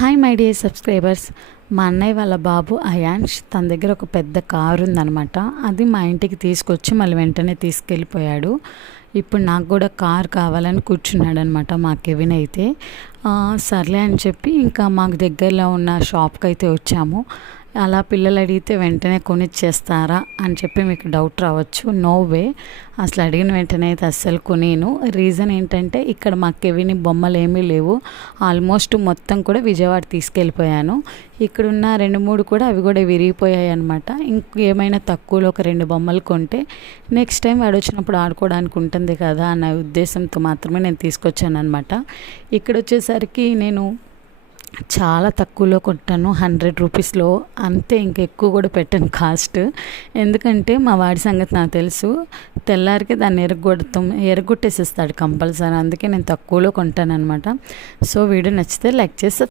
Hi my dear subscribers. మా అన్నయ్య వాళ్ళ బాబు అయాన్ష్ తన దగ్గర ఒక పెద్ద కారు ఉందన్నమాట. అది మా ఇంటికి తీసుకొచ్చి మళ్ళీ వెంటనే తీసుకెళ్ళిపోయాడు. ఇప్పుడు నాకు కూడా కార్ కావాలని కూర్చున్నాడు అనమాట మా కెవిన్ అయితే. సర్లే అని చెప్పి ఇంకా మాకు దగ్గరలో ఉన్న షాప్కి అయితే వచ్చాము. అలా పిల్లలు అడిగితే వెంటనే కొనిచ్చేస్తారా అని చెప్పి మీకు డౌట్ రావచ్చు. నో వే, అసలు అడిగిన వెంటనే అయితే అస్సలు కొనేను. రీజన్ ఏంటంటే ఇక్కడ మా కెవిన్ బొమ్మలు ఏమీ లేవు. ఆల్మోస్ట్ మొత్తం కూడా విజయవాడ తీసుకెళ్ళిపోయాను. ఇక్కడున్న 2-3 కూడా అవి కూడా విరిగిపోయాయి అనమాట. ఇంకేమైనా తక్కువలో ఒక 2 బొమ్మలు కొంటే నెక్స్ట్ టైం వాడు వచ్చినప్పుడు ఆడుకోవడానికి ఉంటుంది కదా అన్న ఉద్దేశంతో మాత్రమే నేను తీసుకొచ్చాను అనమాట. ఇక్కడ వచ్చేసరికి నేను చాలా తక్కువలో కొట్టాను, 100 రూపీస్లో, అంతే. ఇంకెక్కువ కూడా పెట్టాను కాస్ట్. ఎందుకంటే మా వాడి సంగతి నాకు తెలుసు, తెల్లారికే దాన్ని ఎరగొట్టేసేస్తాడు కంపల్సరీ. అందుకే నేను తక్కువలో కొంటాను అనమాట. సో వీడియో నచ్చితే లైక్ చేసి